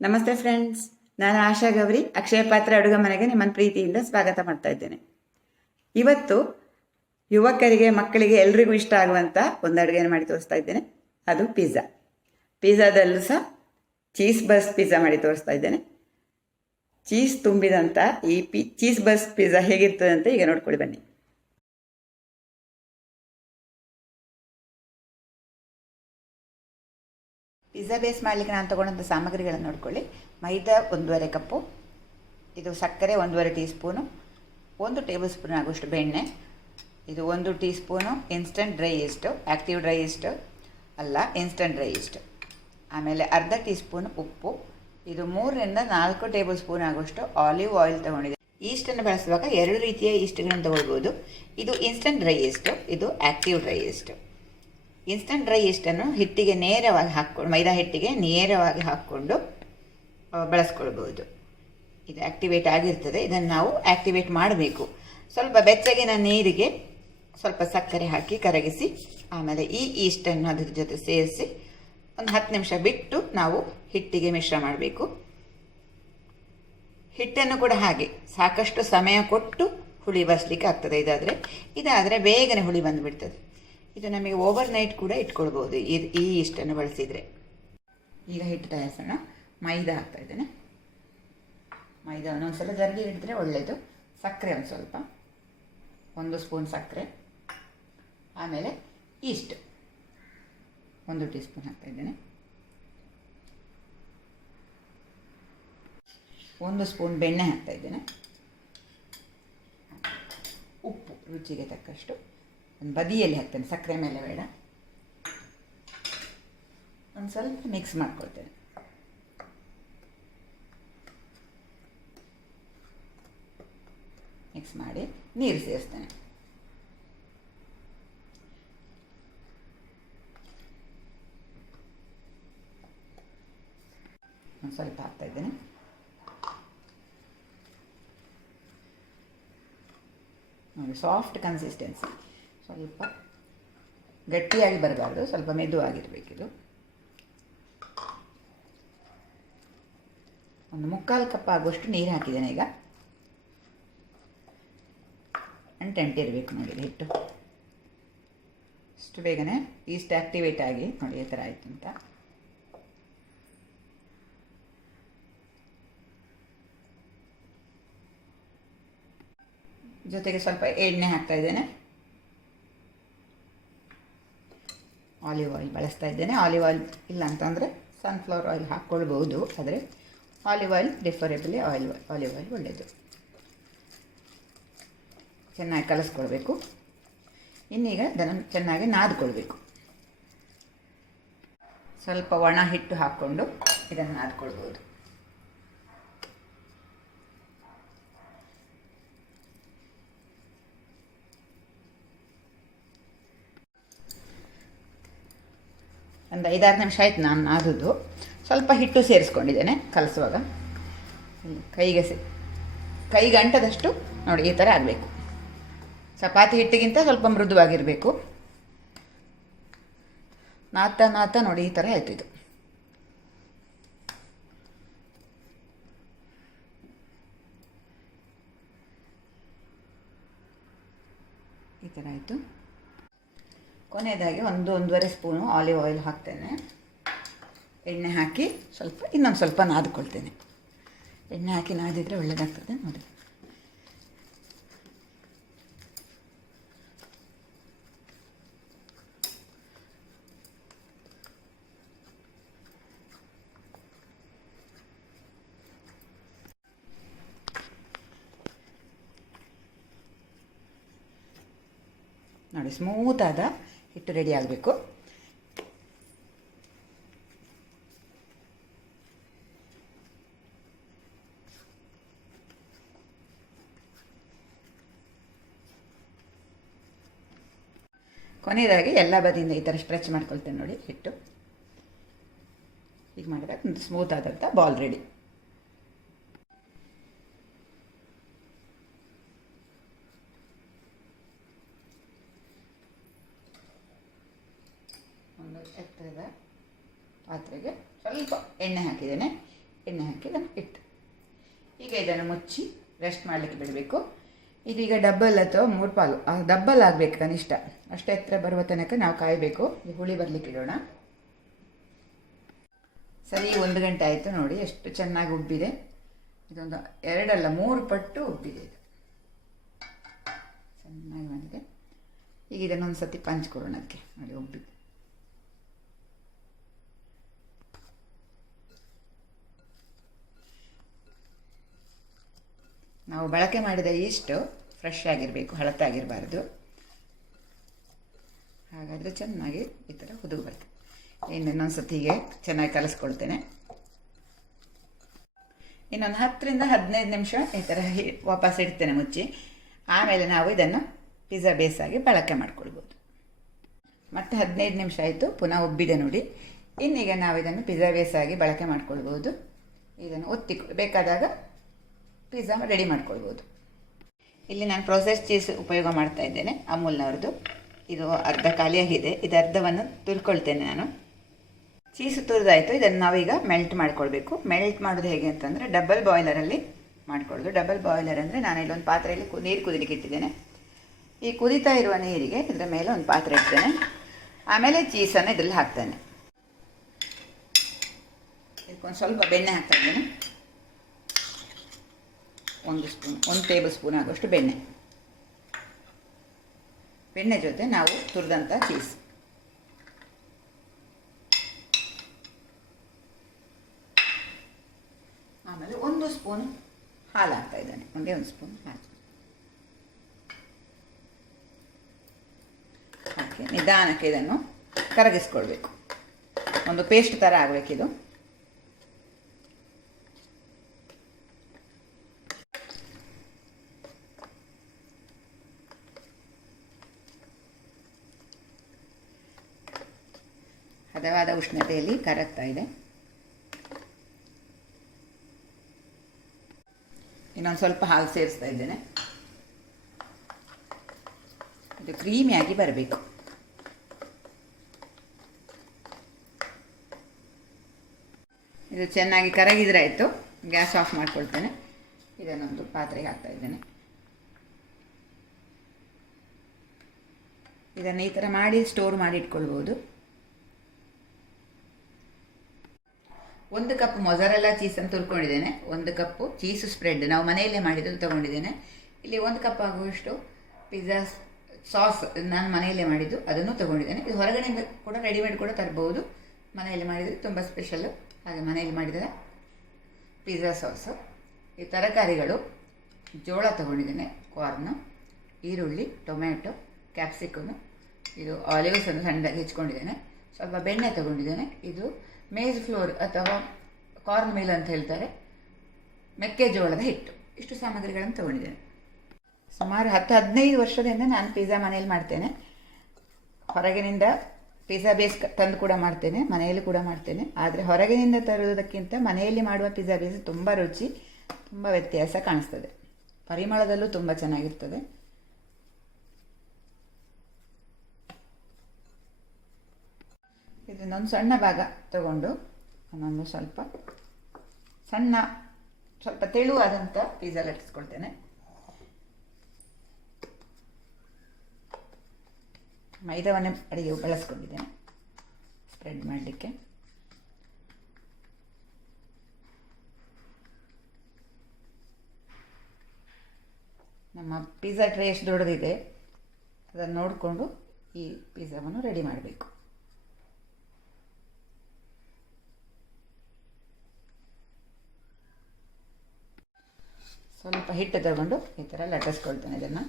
ನಮಸ್ತೆ ಫ್ರೆಂಡ್ಸ್, ನಾನು ಆಶಾ ಗೌರಿ. ಅಕ್ಷಯ ಪಾತ್ರೆ ಅಡುಗೆ ಮನೆಗೆ ನಿಮ್ಮನ್ನು ಪ್ರೀತಿಯಿಂದ ಸ್ವಾಗತ ಮಾಡ್ತಾ ಇದ್ದೇನೆ. ಇವತ್ತು ಯುವಕರಿಗೆ, ಮಕ್ಕಳಿಗೆ ಎಲ್ರಿಗೂ ಇಷ್ಟ ಆಗುವಂಥ ಒಂದು ಅಡುಗೆಯನ್ನು ಮಾಡಿ ತೋರಿಸ್ತಾ ಇದ್ದೇನೆ. ಅದು ಪಿಜ್ಜಾ. ಪಿಜ್ಜಾದಲ್ಲೂ ಸಹ ಚೀಸ್ ಬರ್ಸ್ಟ್ ಪಿಜ್ಜಾ ಮಾಡಿ ತೋರಿಸ್ತಾ ಇದ್ದೇನೆ. ಚೀಸ್ ತುಂಬಿದಂಥ ಈ ಚೀಸ್ ಬರ್ಸ್ಟ್ ಪಿಜ್ಜಾ ಹೇಗಿರ್ತದೆ ಅಂತ ಈಗ ನೋಡ್ಕೊಳ್ಳಿ ಬನ್ನಿ. ಪಿಜ್ಜಾ ಬೇಸ್ ಮಾಡಲಿಕ್ಕೆ ನಾನು ತೊಗೊಂಡಂಥ ಸಾಮಗ್ರಿಗಳನ್ನು ನೋಡ್ಕೊಳ್ಳಿ. ಮೈದಾ 1.5 ಕಪ್ಪು, ಇದು ಸಕ್ಕರೆ 1.5 ಟೀ ಸ್ಪೂನು, 1 ಟೇಬಲ್ ಸ್ಪೂನ್ ಆಗುವಷ್ಟು ಬೆಣ್ಣೆ, ಇದು 1 teaspoon instant dry yeast, active dry yeast ಅಲ್ಲ, ಇನ್ಸ್ಟಂಟ್ ಡ್ರೈ ಈಸ್ಟ್. ಆಮೇಲೆ ಅರ್ಧ ಟೀ ಸ್ಪೂನ್ ಉಪ್ಪು, ಇದು 3ರಿಂದ 4 ಟೇಬಲ್ ಸ್ಪೂನ್ ಆಗುವಷ್ಟು ಆಲಿವ್ ಆಯಿಲ್ ತೊಗೊಂಡಿದೆ. ಈಸ್ಟನ್ನು ಬಳಸುವಾಗ 2 ರೀತಿಯ ಈಸ್ಟ್ಗಳನ್ನು ತೊಗೊಳ್ಬೋದು. ಇದು ಇನ್ಸ್ಟಂಟ್ ಡ್ರೈ ಈಸ್ಟು, ಇದು active dry yeast. Instant dry ಈಸ್ಟನ್ನು ಹಿಟ್ಟಿಗೆ ನೇರವಾಗಿ ಹಾಕ್ಕೊಂಡು, ಮೈದಾ ಹಿಟ್ಟಿಗೆ ನೇರವಾಗಿ ಹಾಕ್ಕೊಂಡು ಬಳಸ್ಕೊಳ್ಬೋದು. ಇದು ಆ್ಯಕ್ಟಿವೇಟ್ ಆಗಿರ್ತದೆ. ಇದನ್ನು ನಾವು ಆ್ಯಕ್ಟಿವೇಟ್ ಮಾಡಬೇಕು. ಸ್ವಲ್ಪ ಬೆಚ್ಚಗಿನ ನೀರಿಗೆ ಸ್ವಲ್ಪ ಸಕ್ಕರೆ ಹಾಕಿ ಕರಗಿಸಿ, ಆಮೇಲೆ ಈ ಈಸ್ಟನ್ನು ಅದ್ರ ಜೊತೆ ಸೇರಿಸಿ ಒಂದು 10 ನಿಮಿಷ ಬಿಟ್ಟು ನಾವು ಹಿಟ್ಟಿಗೆ ಮಿಶ್ರ ಮಾಡಬೇಕು. ಹಿಟ್ಟನ್ನು ಕೂಡ ಹಾಗೆ ಸಾಕಷ್ಟು ಸಮಯ ಕೊಟ್ಟು ಹುಳಿ ಬರಿಸಲಿಕ್ಕೆ ಆಗ್ತದೆ. ಇದಾದರೆ ಬೇಗನೆ ಹುಳಿ ಬಂದುಬಿಡ್ತದೆ. ಇದು ನಮಗೆ ಓವರ್ ನೈಟ್ ಕೂಡ ಇಟ್ಕೊಳ್ಬೋದು ಈ ಈಸ್ಟನ್ನು ಬಳಸಿದರೆ. ಈಗ ಹಿಟ್ಟು ತಯಾರಿಸೋಣ. ಮೈದಾ ಹಾಕ್ತಾ ಇದ್ದೇನೆ. ಮೈದಾವನ್ನು ಒಂದು ಸಲ ಜರಡಿ ಹಿಡಿದ್ರೆ ಒಳ್ಳೆಯದು. ಸಕ್ಕರೆ ಒಂದು ಸ್ವಲ್ಪ, 1 ಸ್ಪೂನ್ ಸಕ್ಕರೆ, ಆಮೇಲೆ ಈಸ್ಟ್ 1 ಟೀ ಸ್ಪೂನ್ ಹಾಕ್ತಾ ಇದ್ದೇನೆ. 1 ಸ್ಪೂನ್ ಬೆಣ್ಣೆ ಹಾಕ್ತಾ ಇದ್ದೇನೆ. ಉಪ್ಪು ರುಚಿಗೆ ತಕ್ಕಷ್ಟು. ಒಂದು ಬದಿಯಲ್ಲಿ ಹಾಕ್ತೇನೆ, ಸಕ್ಕರೆ ಮೇಲೆ ಬೇಡ. ಒಂದು ಸ್ವಲ್ಪ ಮಿಕ್ಸ್ ಮಾಡ್ಕೊಳ್ತೇನೆ. ಮಿಕ್ಸ್ ಮಾಡಿ ನೀರು ಸೇರಿಸ್ತೇನೆ. ಒಂದು ಸ್ವಲ್ಪ ಹಾಕ್ತಾ ಇದ್ದೇನೆ. ನೋಡಿ, ಸಾಫ್ಟ್ ಕನ್ಸಿಸ್ಟೆನ್ಸಿ, ಸ್ವಲ್ಪ ಗಟ್ಟಿಯಾಗಿ ಬರಬಾರ್ದು, ಸ್ವಲ್ಪ ಮೆದುವಾಗಿರಬೇಕಿದು. ಒಂದು 3/4 ಕಪ್ ಆಗುವಷ್ಟು ನೀರು ಹಾಕಿದ್ದೇನೆ. ಈಗ ಅಂಟಿರಬೇಕು ನೋಡಿ ಹಿಟ್ಟು. ಅಷ್ಟು ಬೇಗನೆ ಈಸ್ಟ್ ಆ್ಯಕ್ಟಿವೇಟ್ ಆಗಿ ನೋಡಿ ಈ ಥರ ಆಯಿತು ಅಂತ. ಜೊತೆಗೆ ಸ್ವಲ್ಪ ಎಣ್ಣೆ ಹಾಕ್ತಾ ಇದ್ದೇನೆ. ಆಲಿವ್ ಆಯಿಲ್ ಬಳಸ್ತಾ ಇದ್ದೇನೆ. ಆಲಿವ್ ಆಯಿಲ್ ಇಲ್ಲ ಅಂತಂದರೆ ಸನ್ಫ್ಲವರ್ ಆಯಿಲ್ ಹಾಕ್ಕೊಳ್ಬೋದು, ಆದರೆ olive oil preferably olive oil ಒಳ್ಳೆಯದು. ಚೆನ್ನಾಗಿ ಕಲಸ್ಕೊಳ್ಬೇಕು. ಇನ್ನೀಗ ಅದನ್ನು ಚೆನ್ನಾಗಿ ನಾದ್ಕೊಳ್ಬೇಕು. ಸ್ವಲ್ಪ ಒಣ ಹಿಟ್ಟು ಹಾಕ್ಕೊಂಡು ಇದನ್ನು ನಾದ್ಕೊಳ್ಬೋದು. ಒಂದು 5-6 ನಿಮಿಷ ಆಯಿತು ನಾನು ನಾದುದು. ಸ್ವಲ್ಪ ಹಿಟ್ಟು ಸೇರಿಸ್ಕೊಂಡಿದ್ದೇನೆ ಕಲಸುವಾಗ. ಕೈಗೆ ಅಂಟದಷ್ಟು ನೋಡಿ ಈ ಥರ ಆಗಬೇಕು. ಚಪಾತಿ ಹಿಟ್ಟಿಗಿಂತ ಸ್ವಲ್ಪ ಮೃದುವಾಗಿರಬೇಕು. ನಾದ್ತಾ ನೋಡಿ ಈ ಥರ ಆಯಿತು. ಇದು ಈ ಥರ ಆಯಿತು. ಕೊನೆಯದಾಗಿ 1-1.5 ಸ್ಪೂನು ಆಲಿವ್ ಆಯಿಲ್ ಹಾಕ್ತೇನೆ. ಎಣ್ಣೆ ಹಾಕಿ ಇನ್ನೊಂದು ಸ್ವಲ್ಪ ನಾದ್ಕೊಳ್ತೇನೆ. ಎಣ್ಣೆ ಹಾಕಿ ನಾದಿದರೆ ಒಳ್ಳೆಯದಾಗ್ತದೆ ನೋಡಿ. ನೋಡಿ, ಸ್ಮೂತಾದ ಹಿಟ್ಟು ರೆಡಿ ಆಗಬೇಕು. ಕೊನೆಯದಾಗಿ ಎಲ್ಲ ಬದಿಯಿಂದ ಈ ಥರ ಸ್ಟ್ರೆಚ್ ಮಾಡ್ಕೊಳ್ತೇನೆ ನೋಡಿ ಹಿಟ್ಟು. ಈಗ ಮಾಡಿದಾಗ ಒಂದು ಸ್ಮೂತ್ ಆದಂಥ ಬಾಲ್ ರೆಡಿ. ಒಂದು ಎತ್ತರದ ಪಾತ್ರೆಗೆ ಸ್ವಲ್ಪ ಎಣ್ಣೆ ಹಾಕಿದ್ದೇನೆ. ಎಣ್ಣೆ ಹಾಕಿ ಇದನ್ನು ಇಟ್ಟು ಈಗ ಇದನ್ನು ಮುಚ್ಚಿ ರೆಸ್ಟ್ ಮಾಡಲಿಕ್ಕೆ ಬಿಡಬೇಕು. ಇದೀಗ ಡಬ್ಬಲ್ ಅಥವಾ 3 ಪಾಲು ಡಬ್ಬಲ್ ಆಗಬೇಕು ಕನಿಷ್ಠ, ಅಷ್ಟೇ ಎತ್ತರ ಬರುವ ತನಕ ನಾವು ಕಾಯಬೇಕು. ಈ ಹುಳಿ ಬರಲಿಕ್ಕೆ ಇಡೋಣ. ಸರಿ 1 ಗಂಟೆ ಆಯಿತು ನೋಡಿ, ಎಷ್ಟು ಚೆನ್ನಾಗಿ ಉಬ್ಬಿದೆ. ಇದೊಂದು 2 ಅಲ್ಲ 3 ಪಟ್ಟು ಉಬ್ಬಿದೆ. ಇದು ಚೆನ್ನಾಗಿ ಬಂದಿದೆ. ಈಗ ಇದನ್ನೊಂದು ಸತಿ ಪಂಚ್ಕೊಡೋಣ. ಅದಕ್ಕೆ ನೋಡಿ ಉಬ್ಬಿದೆ. ನಾವು ಬಳಕೆ ಮಾಡಿದ ಈಸ್ಟು ಫ್ರೆಶ್ ಆಗಿರಬೇಕು, ಹಳತಾಗಿರಬಾರ್ದು. ಹಾಗಾದರೆ ಚೆನ್ನಾಗಿ ಈ ಥರ ಹುದುಗು ಬರ್ತದೆ. ಇನ್ನೊಂದು ಸತಿಗೆ ಚೆನ್ನಾಗಿ ಕಲಿಸ್ಕೊಳ್ತೇನೆ. ಇನ್ನೊಂದು 10 ರಿಂದ 15 ನಿಮಿಷ ಈ ಥರ ವಾಪಸ್ ಇಡ್ತೇನೆ ಮುಚ್ಚಿ. ಆಮೇಲೆ ನಾವು ಇದನ್ನು ಪಿಜ್ಜಾ ಬೇಸಾಗಿ ಬಳಕೆ ಮಾಡ್ಕೊಳ್ಬೋದು. ಮತ್ತು 15 ನಿಮಿಷ ಆಯಿತು, ಪುನಃ ಉಬ್ಬಿದೆ ನೋಡಿ. ಇನ್ನೀಗ ನಾವು ಇದನ್ನು ಪಿಜ್ಜಾ ಬೇಸಾಗಿ ಬಳಕೆ ಮಾಡ್ಕೊಳ್ಬೋದು. ಇದನ್ನು ಒತ್ತಿ ಬೇಕಾದಾಗ ಪಿಜ್ಜಾ ರೆಡಿ ಮಾಡ್ಕೊಳ್ಬೋದು. ಇಲ್ಲಿ ನಾನು ಪ್ರೋಸೆಸ್ ಚೀಸ್ ಉಪಯೋಗ ಮಾಡ್ತಾ ಇದ್ದೇನೆ, ಅಮೂಲ್ನವ್ರದ್ದು. ಇದು ಅರ್ಧ ಖಾಲಿಯಾಗಿದೆ, ಇದು ಅರ್ಧವನ್ನು ತುರ್ಕೊಳ್ತೇನೆ ನಾನು. ಚೀಸು ತುರಿದಾಯಿತು. ಇದನ್ನು ನಾವೀಗ ಮೆಲ್ಟ್ ಮಾಡ್ಕೊಳ್ಬೇಕು. ಮೆಲ್ಟ್ ಮಾಡೋದು ಹೇಗೆ ಅಂತಂದರೆ ಡಬಲ್ ಬಾಯ್ಲರಲ್ಲಿ ಮಾಡ್ಕೊಳ್ಳೋದು. ಡಬಲ್ ಬಾಯ್ಲರ್ ಅಂದರೆ ನಾನು ಇಲ್ಲೊಂದು ಪಾತ್ರೆಯಲ್ಲಿ ನೀರು ಕುದಿಲಿಕ್ಕೆ ಇಟ್ಟಿದ್ದೇನೆ. ಈ ಕುದಿತಾ ಇರುವ ನೀರಿಗೆ ಇದರ ಮೇಲೆ ಒಂದು ಪಾತ್ರೆ ಇಡ್ತೇನೆ. ಆಮೇಲೆ ಚೀಸನ್ನು ಇದರಲ್ಲಿ ಹಾಕ್ತೇನೆ. ಇದಕ್ಕೊಂದು ಸ್ವಲ್ಪ ಬೆಣ್ಣೆ ಹಾಕ್ತಾ ಇದ್ದೇನೆ. 1 ಟೇಬಲ್ ಸ್ಪೂನ್ ಆಗುವಷ್ಟು ಬೆಣ್ಣೆ. ಬೆಣ್ಣೆ ಜೊತೆ ನಾವು ತುರಿದಂಥ ಚೀಸ್, ಆಮೇಲೆ 1 ಸ್ಪೂನ್ ಹಾಲು ಹಾಕ್ತಾ ಇದ್ದಾನೆ. 1 ಸ್ಪೂನ್ ಹಾಲು ಹಾಕಿ ನಿಧಾನಕ್ಕೆ ಇದನ್ನು ಕರಗಿಸ್ಕೊಳ್ಬೇಕು. ಒಂದು ಪೇಸ್ಟ್ ಥರ ಆಗಬೇಕಿದು. ಹದವಾದ ಉಷ್ಣತೆಯಲ್ಲಿ ಕರಗ್ತಾ ಇದೆ. ಇನ್ನೊಂದು ಸ್ವಲ್ಪ ಹಾಲು ಸೇರಿಸ್ತಾ ಇದ್ದೇನೆ. ಇದು ಕ್ರೀಮಿಯಾಗಿ ಬರಬೇಕು. ಇದು ಚೆನ್ನಾಗಿ ಕರಗಿದ್ರೆ ಆಯಿತು. ಗ್ಯಾಸ್ ಆಫ್ ಮಾಡ್ಕೊಳ್ತೇನೆ. ಇದನ್ನೊಂದು ಪಾತ್ರೆಗೆ ಹಾಕ್ತಾ ಇದ್ದೇನೆ. ಇದನ್ನು ಈ ಥರ ಮಾಡಿ ಸ್ಟೋರ್ ಮಾಡಿ ಇಟ್ಕೊಳ್ಬೋದು. 1 ಕಪ್ ಮೊಜರೆಲ್ಲಾ ಚೀಸನ್ನು ತುರ್ಕೊಂಡಿದ್ದೇನೆ. 1 ಕಪ್ಪು ಚೀಸ್ ಸ್ಪ್ರೆಡ್ ನಾವು ಮನೆಯಲ್ಲೇ ಮಾಡಿದ್ದು ತೊಗೊಂಡಿದ್ದೇನೆ. ಇಲ್ಲಿ 1 ಕಪ್ ಆಗುವಷ್ಟು ಪಿಜ್ಜಾ ಸಾಸ್ ನಾನು ಮನೆಯಲ್ಲೇ ಮಾಡಿದ್ದು, ಅದನ್ನು ತೊಗೊಂಡಿದ್ದೇನೆ. ಇದು ಹೊರಗಡೆಯಿಂದ ಕೂಡ ರೆಡಿಮೇಡ್ ಕೂಡ ತರ್ಬೋದು. ಮನೆಯಲ್ಲಿ ಮಾಡಿದರೆ ತುಂಬ ಸ್ಪೆಷಲ್ಲು. ಹಾಗೆ ಮನೆಯಲ್ಲಿ ಮಾಡಿದರೆ ಪಿಜ್ಜಾ ಸಾಸು. ಈ ತರಕಾರಿಗಳು ಜೋಳ ತೊಗೊಂಡಿದ್ದೇನೆ, ಕಾರ್ನು, ಈರುಳ್ಳಿ, ಟೊಮ್ಯಾಟೊ, ಕ್ಯಾಪ್ಸಿಕಮ್, ಇದು ಆಲಿವ್ಸನ್ನು ಸಣ್ಣದಾಗಿ ಹೆಚ್ಕೊಂಡಿದ್ದೇನೆ. ಸ್ವಲ್ಪ ಬೆಣ್ಣೆ ತೊಗೊಂಡಿದ್ದೇನೆ. ಇದು ಮೇಜ್ ಫ್ಲೋರ್ ಅಥವಾ ಕಾರ್ನ್ಮೀಲ್ ಅಂತ ಹೇಳ್ತಾರೆ, ಮೆಕ್ಕೆಜೋಳದ ಹಿಟ್ಟು. ಇಷ್ಟು ಸಾಮಗ್ರಿಗಳನ್ನು ತೊಗೊಂಡಿದ್ದೇನೆ. ಸುಮಾರು 10-15 ವರ್ಷದಿಂದ ನಾನು ಪಿಜ್ಜಾ ಮನೆಯಲ್ಲಿ ಮಾಡ್ತೇನೆ. ಹೊರಗಿನಿಂದ ಪಿಜ್ಜಾ ಬೇಸ್ ತಂದು ಕೂಡ ಮಾಡ್ತೇನೆ, ಮನೆಯಲ್ಲಿ ಕೂಡ ಮಾಡ್ತೇನೆ. ಆದರೆ ಹೊರಗಿನಿಂದ ತರುವುದಕ್ಕಿಂತ ಮನೆಯಲ್ಲಿ ಮಾಡುವ ಪಿಜ್ಜಾ ಬೇಸ್ ತುಂಬ ರುಚಿ, ತುಂಬ ವ್ಯತ್ಯಾಸ ಕಾಣಿಸ್ತದೆ. ಪರಿಮಳದಲ್ಲೂ ತುಂಬ ಚೆನ್ನಾಗಿರ್ತದೆ. ಇದನ್ನೊಂದು ಸಣ್ಣ ಭಾಗ ತಗೊಂಡು ಒಂದೊಂದು ಸ್ವಲ್ಪ ತೆಳುವಾದಂಥ ಪಿಜ್ಜಾ ಲಟ್ಟಿಸ್ಕೊಳ್ತೇನೆ. ಮೈದಾವನ್ನೇ ಅಡಿಗೆ ಬಳಸ್ಕೊಂಡಿದ್ದೇನೆ ಸ್ಪ್ರೆಡ್ ಮಾಡಲಿಕ್ಕೆ. ನಮ್ಮ ಪಿಜ್ಜಾ ಟ್ರೇ ಎಷ್ಟು ದೊಡ್ಡದಿದೆ ಅದನ್ನು ನೋಡಿಕೊಂಡು ಈ ಪಿಜ್ಜಾವನ್ನು ರೆಡಿ ಮಾಡಬೇಕು. ಸ್ವಲ್ಪ ಹಿಟ್ಟು ತಗೊಂಡು ಈ ಥರ ಲಟ್ಟಿಸ್ಕೊಳ್ತೇನೆ. ಇದನ್ನು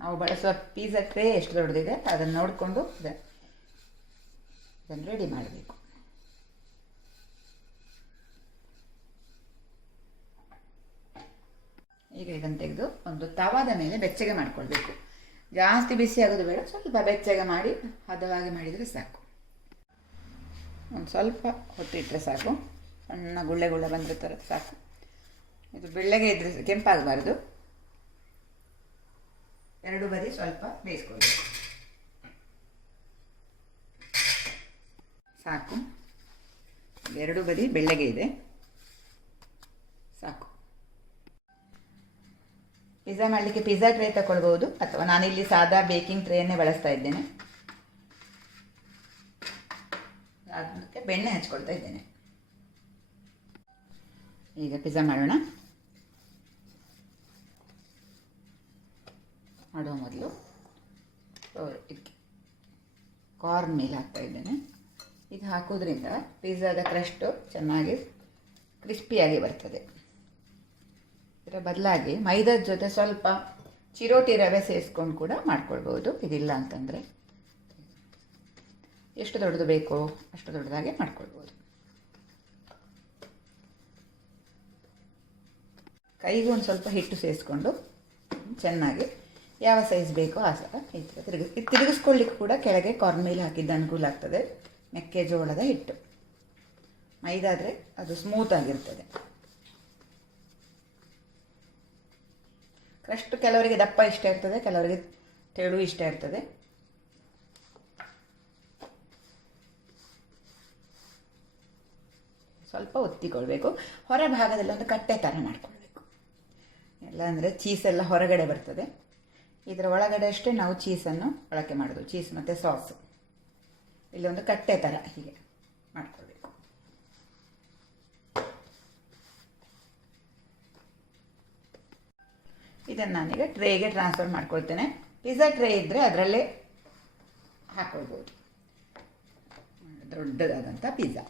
ನಾವು ಬಳಸುವ ಪಿಜ್ಜಾ ಟ್ರೇ ಎಷ್ಟು ದೊಡ್ಡದಿದೆ ಅದನ್ನು ನೋಡಿಕೊಂಡು ಇದನ್ನು ರೆಡಿ ಮಾಡಬೇಕು. ಈಗ ಇದನ್ನು ತೆಗೆದು ಒಂದು ತವಾದ ಮೇಲೆ ಬೆಚ್ಚಗೆ ಮಾಡಿಕೊಳ್ಬೇಕು. ಜಾಸ್ತಿ ಬಿಸಿ ಆಗೋದು ಬೇಡ, ಸ್ವಲ್ಪ ಬೆಚ್ಚಗೆ ಮಾಡಿ ಹದವಾಗಿ ಮಾಡಿದರೆ ಸಾಕು. ಒಂದು ಸ್ವಲ್ಪ ಹೊತ್ತಿಟ್ಟರೆ ಸಾಕು, ಸಣ್ಣ ಗುಳ್ಳೆ ಬಂದರೆ ಥರ ಸಾಕು. ಇದು ಬೆಳ್ಳಗೆ ಇದ್ದರೆ ಕೆಂಪಾಗಬಾರ್ದು. 2 ಬದಿ ಸ್ವಲ್ಪ ಬೇಯಿಸ್ಕೊಳ್ಬೇಕು. ಸಾಕು. ಎರಡು ಬದಿ ಬೆಳ್ಳಗೆ ಇದೆ, ಸಾಕು. ಪಿಜ್ಜಾ ಮಾಡಲಿಕ್ಕೆ ಪಿಜ್ಜಾ ಟ್ರೇ ತಗೊಳ್ಬೋದು, ಅಥವಾ ನಾನಿಲ್ಲಿ ಸಾದಾ ಬೇಕಿಂಗ್ ಟ್ರೇಯನ್ನೇ ಬಳಸ್ತಾ ಇದ್ದೇನೆ. ಅದಕ್ಕೆ ಬೆಣ್ಣೆ ಹಚ್ಕೊಳ್ತಾ ಇದ್ದೇನೆ. ಈಗ ಪಿಜ್ಜಾ ಮಾಡುವ ಮೊದಲು ಇದಕ್ಕೆ ಕಾರ್ನ್ ಮೀಲ್ ಹಾಕ್ತಾ ಇದ್ದೇನೆ. ಇದು ಹಾಕೋದ್ರಿಂದ ಪಿಜ್ಜಾದ ಕ್ರಸ್ಟು ಚೆನ್ನಾಗಿ ಕ್ರಿಸ್ಪಿಯಾಗಿ ಬರ್ತದೆ. ಇದರ ಬದಲಾಗಿ ಮೈದಾದ ಜೊತೆ ಸ್ವಲ್ಪ ಚಿರೋಟಿ ರವೆ ಸೇರಿಸ್ಕೊಂಡು ಕೂಡ ಮಾಡ್ಕೊಳ್ಬೋದು, ಇದಿಲ್ಲ ಅಂತಂದರೆ. ಎಷ್ಟು ದೊಡ್ಡದು ಬೇಕೋ ಅಷ್ಟು ದೊಡ್ಡದಾಗೆ ಮಾಡ್ಕೊಳ್ಬೋದು. ಕೈಗೂ ಒಂದು ಸ್ವಲ್ಪ ಹಿಟ್ಟು ಸೇರಿಸ್ಕೊಂಡು ಚೆನ್ನಾಗಿ ಯಾವ ಸೈಜ್ ಬೇಕೋ ಆ ಸಹ ತಿರುಗಿಸ್ಕೊಳ್ಳಿಕ್ಕೆ ಕೂಡ ಕೆಳಗೆ ಕಾರ್ನ್ಮೀಲ್ ಹಾಕಿದ್ದು ಅನುಕೂಲ ಆಗ್ತದೆ. ಮೆಕ್ಕೆಜೋಳದ ಹಿಟ್ಟು, ಮೈದಾ ಆದರೆ ಅದು ಸ್ಮೂತ್ ಆಗಿರ್ತದೆ. ಕ್ರಸ್ಟ್ ಕೆಲವರಿಗೆ ದಪ್ಪ ಇಷ್ಟ ಇರ್ತದೆ, ಕೆಲವರಿಗೆ ತೆಳು ಇಷ್ಟ ಇರ್ತದೆ. ಸ್ವಲ್ಪ ಒತ್ತಿಕೊಳ್ಬೇಕು. ಹೊರ ಭಾಗದಲ್ಲಿ ಒಂದು ಕಟ್ಟೆ ಥರ ಮಾಡ್ಕೊಳ್ಬೇಕು. ಎಲ್ಲ ಅಂದರೆ ಚೀಸೆಲ್ಲ ಹೊರಗಡೆ ಬರ್ತದೆ. ಇದರ ಒಳಗಡೆ ಅಷ್ಟೇ ನಾವು ಚೀಸನ್ನು ಬಳಕೆ ಮಾಡೋದು, ಚೀಸ್ ಮತ್ತು ಸಾಸು. ಇಲ್ಲೊಂದು ಕಟ್ಟೆ ಥರ ಹೀಗೆ ಮಾಡ್ಕೊಳ್ಬೇಕು. ಇದನ್ನು ನಾನೀಗ ಟ್ರೇಗೆ ಟ್ರಾನ್ಸ್ಫರ್ ಮಾಡ್ಕೊಳ್ತೇನೆ. ಪಿಜ್ಜಾ ಟ್ರೇ ಇದ್ದರೆ ಅದರಲ್ಲೇ ಹಾಕ್ಕೊಳ್ಬೋದು, ದೊಡ್ಡದಾದಂಥ ಪಿಜ್ಜಾ.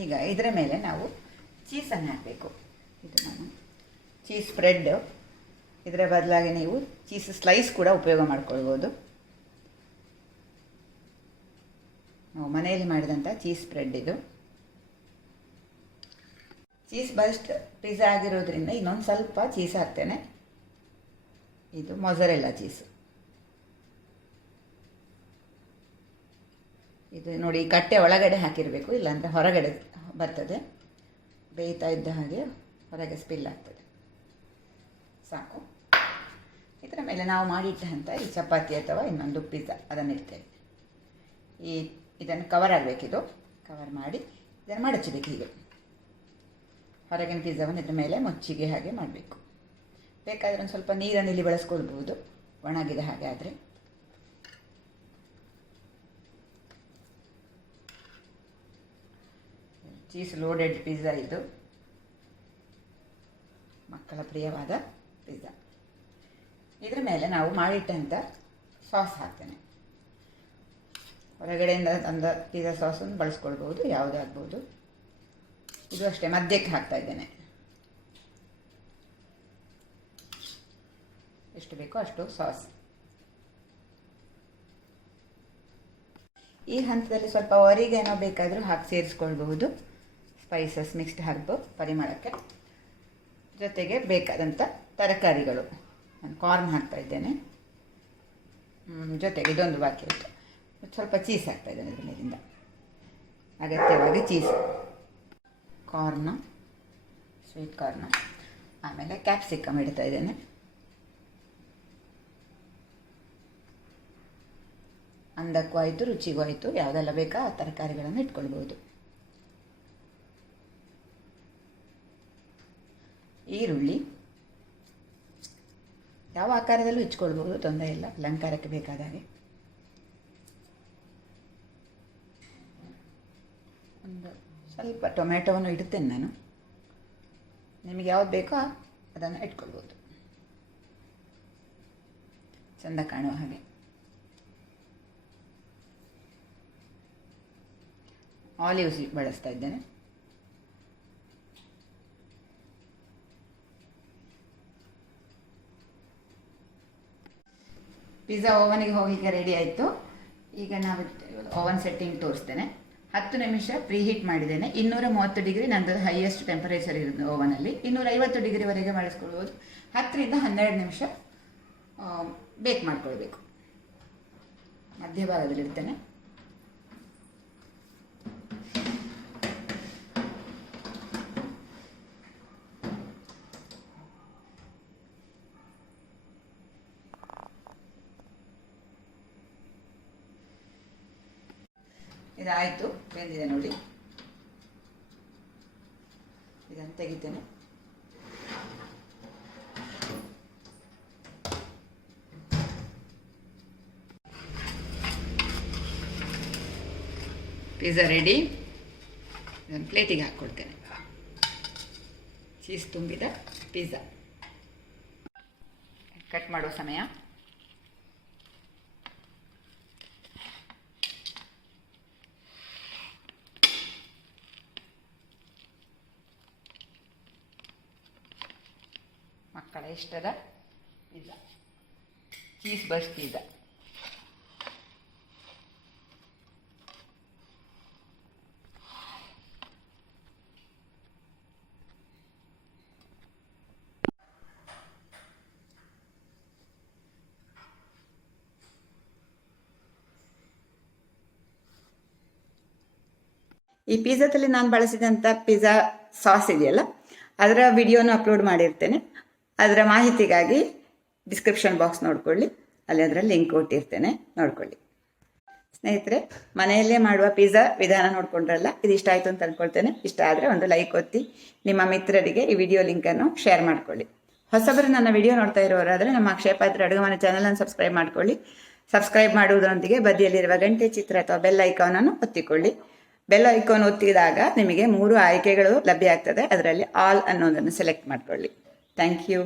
ಈಗ ಇದರ ಮೇಲೆ ನಾವು ಚೀಸನ್ನು ಹಾಕಬೇಕು. ಇದು ನಾನು ಚೀಸ್ ಸ್ಪ್ರೆಡ್, ಇದರ ಬದಲಾಗಿ ನೀವು ಚೀಸ್ ಸ್ಲೈಸ್ ಕೂಡ ಉಪಯೋಗ ಮಾಡ್ಕೊಳ್ಬೋದು. ನಾವು ಮನೆಯಲ್ಲಿ ಮಾಡಿದಂಥ ಚೀಸ್ ಸ್ಪ್ರೆಡ್ ಇದು. ಚೀಸ್ ಬಸ್ಟ್ ಪಿಜ್ಜಾ ಆಗಿರೋದ್ರಿಂದ ಇನ್ನೊಂದು ಸ್ವಲ್ಪ ಚೀಸ್ ಹಾಕ್ತೇನೆ. ಇದು ಮೊಝರೆಲ್ಲಾ ಚೀಸು. ಇದು ನೋಡಿ, ಈ ಕಟ್ಟೆ ಒಳಗಡೆ ಹಾಕಿರಬೇಕು, ಇಲ್ಲಾಂದರೆ ಹೊರಗಡೆ ಬರ್ತದೆ. ಬೇಯ್ತಾ ಇದ್ದ ಹಾಗೆ ಹೊರಗೆ ಸ್ಪಿಲ್ ಆಗ್ತದೆ. ಸಾಕು. ಇದರ ಮೇಲೆ ನಾವು ಮಾಡಿಟ್ಟಂಥ ಈ ಚಪಾತಿ ಅಥವಾ ಇನ್ನೊಂದು ಪಿಜ್ಜಾ ಅದನ್ನು ಇಡ್ತೇವೆ. ಇದನ್ನು ಕವರ್ ಆಗಬೇಕಿದು. ಕವರ್ ಮಾಡಿ ಇದನ್ನು ಮಡಚಬೇಕು. ಹೀಗೆ ಹೊರಗಿನ ಪಿಜ್ಜಾವನ್ನು ಇದ್ರ ಮೇಲೆ ಮುಚ್ಚಿಗೆ ಹಾಗೆ ಮಾಡಬೇಕು. ಬೇಕಾದರೆ ಒಂದು ಸ್ವಲ್ಪ ನೀರನ್ನು ಇಲ್ಲಿ ಬಳಸ್ಕೊಳ್ಬೋದು, ಒಣಗಿದ ಹಾಗೆ ಆದರೆ. ಚೀಸ್ ಲೋಡೆಡ್ ಪಿಜ್ಜಾ ಇದು, ಮಕ್ಕಳ ಪ್ರಿಯವಾದ ಪಿಜ್ಜಾ. ಇದರ ಮೇಲೆ ನಾವು ಮಾಡಿಟ್ಟಂಥ ಸಾಸ್ ಹಾಕ್ತೇನೆ. ಹೊರಗಡೆಯಿಂದ ತಂದ ಪಿಜ್ಜಾ ಸಾಸನ್ನು ಬಳಸ್ಕೊಳ್ಬೋದು, ಯಾವುದಾಗ್ಬೋದು. ಇದು ಅಷ್ಟೇ ಮಧ್ಯಕ್ಕೆ ಹಾಕ್ತಾ ಇದ್ದೇನೆ. ಎಷ್ಟು ಬೇಕೋ ಅಷ್ಟು ಸಾಸ್. ಈ ಹಂತದಲ್ಲಿ ಸ್ವಲ್ಪ ಒರಿಗೇನೋ ಬೇಕಾದರೂ ಹಾಕಿ ಸೇರಿಸ್ಕೊಳ್ಬಹುದು. ಸ್ಪೈಸಸ್, ಮಿಕ್ಸ್ಡ್ ಹರ್ಬ್ ಪರಿಮಳಕ್ಕೆ. ಜೊತೆಗೆ ಬೇಕಾದಂಥ ತರಕಾರಿಗಳು, ನಾನು ಕಾರ್ನ್ ಹಾಕ್ತಾ ಇದ್ದೇನೆ. ಜೊತೆಗೆ ಇದೊಂದು ಬಾಕಿ ಇರುತ್ತೆ, ಸ್ವಲ್ಪ ಚೀಸ್ ಹಾಕ್ತಾ ಇದ್ದೇನೆ ಇದರ ಮೇಲಿಂದ. ಅಗತ್ಯವಾಗಿ ಚೀಸ್, ಕಾರ್ನು, ಸ್ವೀಟ್ ಕಾರ್ನು, ಆಮೇಲೆ ಕ್ಯಾಪ್ಸಿಕಮ್ ಇಡ್ತಾ ಇದ್ದೇನೆ. ಅಂದಕ್ಕೂ ಆಯಿತು, ರುಚಿಗೂ ಆಯಿತು. ಯಾವುದೆಲ್ಲ ಬೇಕಾ ಆ ತರಕಾರಿಗಳನ್ನು ಇಟ್ಕೊಳ್ಬೋದು. ಈರುಳ್ಳಿ ಯಾವ ಆಕಾರದಲ್ಲೂ ಇಚ್ಕೊಳ್ಬೋದು, ತೊಂದರೆ ಇಲ್ಲ, ಅಲಂಕಾರಕ್ಕೆ ಬೇಕಾದ ಹಾಗೆ. ಒಂದು ಸ್ವಲ್ಪ ಟೊಮೆಟೊವನ್ನು ಇಡ್ತೇನೆ ನಾನು. ನಿಮಗೆ ಯಾವ್ದು ಬೇಕೋ ಅದನ್ನು ಇಟ್ಕೊಳ್ಬೋದು, ಚೆಂದ ಕಾಣುವ ಹಾಗೆ. ಆಲಿವ್ಸ್ ಬಳಸ್ತಾ ಇದ್ದೇನೆ. ಪಿಜ್ಜಾ ಓವನಿಗೆ ಹೋಗಲಿಕ್ಕೆ ರೆಡಿ ಆಯಿತು. ಈಗ ನಾವು ಓವನ್ ಸೆಟ್ಟಿಂಗ್ ತೋರಿಸ್ತೇನೆ. 10 ನಿಮಿಷ ಪ್ರೀ ಹೀಟ್ ಮಾಡಿದ್ದೇನೆ. 230 ಡಿಗ್ರಿ ನಂದು ಹೈಯೆಸ್ಟ್ ಟೆಂಪರೇಚರ್ ಇರೋದು ಓವನಲ್ಲಿ. 250 ಡಿಗ್ರಿವರೆಗೆ ಮಾಡಿಸ್ಕೊಳ್ಬೋದು. 10 ರಿಂದ 12 ನಿಮಿಷ ಬೇಕ್ ಮಾಡ್ಕೊಳ್ಬೇಕು. ಮಧ್ಯಭಾಗದಲ್ಲಿ ಇಡ್ತೇನೆ. ಇದಾಯಿತು, ಬೆಂದಿದೆ ನೋಡಿ. ಇದನ್ನು ತೆಗಿತೇನೆ. Pizza ready. ಇದನ್ನು ಪ್ಲೇಟಿಗೆ ಹಾಕ್ಕೊಳ್ತೇನೆ. ಚೀಸ್ ತುಂಬಿದ ಪಿಜ್ಜಾ. ಕಟ್ ಮಾಡುವ ಸಮಯ. ಮಕ್ಕಳ ಇಷ್ಟದ ಪಿಜ್ಜಾ, ಚೀಸ್ ಬರ್ಸ್ಟ್ ಪಿಜ್ಜಾ. ಈ ಪಿಜ್ಜಾದಲ್ಲಿ ನಾನು ಬಳಸಿದಂಥ ಪಿಜ್ಜಾ ಸಾಸ್ ಇದೆಯಲ್ಲ, ಅದರ ವಿಡಿಯೋನ ಅಪ್ಲೋಡ್ ಮಾಡಿರ್ತೇನೆ. ಅದರ ಮಾಹಿತಿಗಾಗಿ ಡಿಸ್ಕ್ರಿಪ್ಷನ್ ಬಾಕ್ಸ್ ನೋಡ್ಕೊಳ್ಳಿ, ಅಲ್ಲಿ ಅದರ ಲಿಂಕ್ ಕೊಟ್ಟಿರ್ತೇನೆ, ನೋಡ್ಕೊಳ್ಳಿ. ಸ್ನೇಹಿತರೆ, ಮನೆಯಲ್ಲೇ ಮಾಡುವ ಪಿಜ್ಜಾ ವಿಧಾನ ನೋಡ್ಕೊಂಡ್ರಲ್ಲ, ಇದು ಇಷ್ಟ ಆಯಿತು ಅಂತ ಅಂದ್ಕೊಳ್ತೇನೆ. ಇಷ್ಟ ಆದರೆ ಒಂದು ಲೈಕ್ ಒತ್ತಿ, ನಿಮ್ಮ ಮಿತ್ರರಿಗೆ ಈ ವಿಡಿಯೋ ಲಿಂಕನ್ನು ಶೇರ್ ಮಾಡ್ಕೊಳ್ಳಿ. ಹೊಸಬರು ನನ್ನ ವಿಡಿಯೋ ನೋಡ್ತಾ ಇರೋರಾದರೆ ನಮ್ಮ ಅಕ್ಷಯ ಪಾತ್ರೆ ಅಡುಗೆ ಮನೆ ಚಾನಲನ್ನು ಸಬ್ಸ್ಕ್ರೈಬ್ ಮಾಡ್ಕೊಳ್ಳಿ. ಸಬ್ಸ್ಕ್ರೈಬ್ ಮಾಡುವುದರೊಂದಿಗೆ ಬದಿಯಲ್ಲಿರುವ ಗಂಟೆ ಚಿತ್ರ ಅಥವಾ ಬೆಲ್ ಐಕಾನನ್ನು ಒತ್ತಿಕೊಳ್ಳಿ. ಬೆಲ್ ಐಕಾನ್ ಒತ್ತಿದಾಗ ನಿಮಗೆ 3 ಆಯ್ಕೆಗಳು ಲಭ್ಯ ಆಗ್ತದೆ. ಅದರಲ್ಲಿ ಆಲ್ ಅನ್ನೋದನ್ನು ಸೆಲೆಕ್ಟ್ ಮಾಡ್ಕೊಳ್ಳಿ. Thank you.